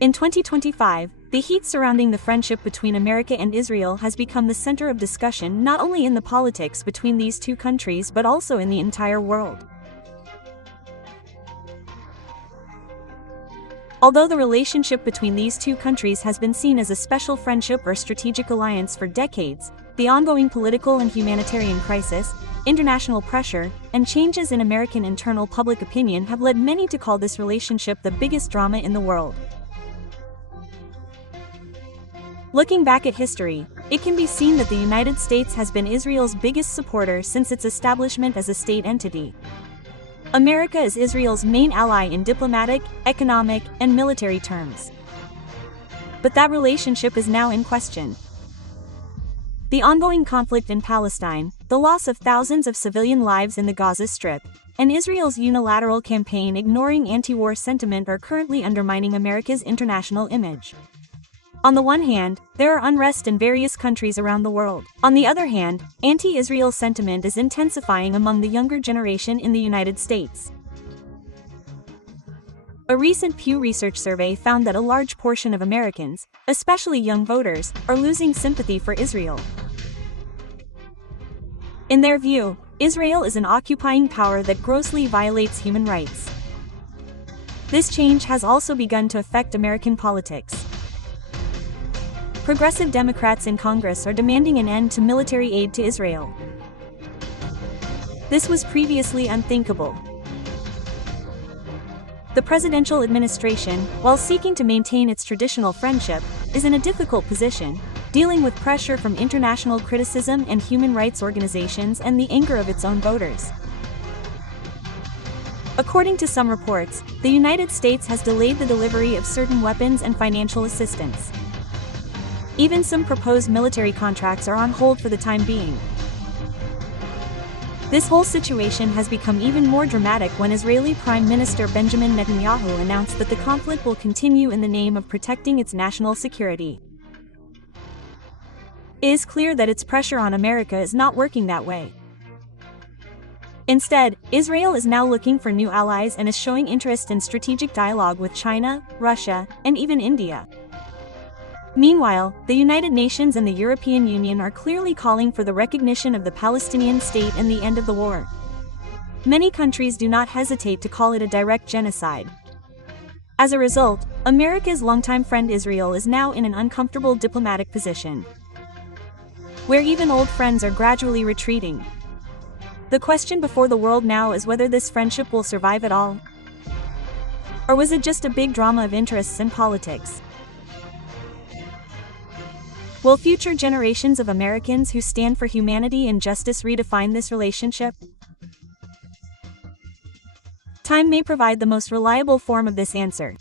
In 2025, the heat surrounding the friendship between America and Israel has become the center of discussion not only in the politics between these two countries but also in the entire world. Although the relationship between these two countries has been seen as a special friendship or strategic alliance for decades, the ongoing political and humanitarian crisis, international pressure, and changes in American internal public opinion have led many to call this relationship the biggest drama in the world. Looking back at history, it can be seen that the United States has been Israel's biggest supporter since its establishment as a state entity. America is Israel's main ally in diplomatic, economic, and military terms. But that relationship is now in question. The ongoing conflict in Palestine, the loss of thousands of civilian lives in the Gaza Strip, and Israel's unilateral campaign ignoring anti-war sentiment are currently undermining America's international image. On the one hand, there are unrest in various countries around the world. On the other hand, anti-Israel sentiment is intensifying among the younger generation in the United States. A recent Pew Research survey found that a large portion of Americans, especially young voters, are losing sympathy for Israel. In their view, Israel is an occupying power that grossly violates human rights. This change has also begun to affect American politics. Progressive Democrats in Congress are demanding an end to military aid to Israel. This was previously unthinkable. The presidential administration, while seeking to maintain its traditional friendship, is in a difficult position, dealing with pressure from international criticism and human rights organizations and the anger of its own voters. According to some reports, the United States has delayed the delivery of certain weapons and financial assistance. Even some proposed military contracts are on hold for the time being. This whole situation has become even more dramatic when Israeli Prime Minister Benjamin Netanyahu announced that the conflict will continue in the name of protecting its national security. It is clear that its pressure on America is not working that way. Instead, Israel is now looking for new allies and is showing interest in strategic dialogue with China, Russia, and even India. Meanwhile, the United Nations and the European Union are clearly calling for the recognition of the Palestinian state and the end of the war. Many countries do not hesitate to call it a direct genocide. As a result, America's longtime friend Israel is now in an uncomfortable diplomatic position, where even old friends are gradually retreating. The question before the world now is whether this friendship will survive at all. Or was it just a big drama of interests and politics? Will future generations of Americans who stand for humanity and justice redefine this relationship? Time may provide the most reliable form of this answer.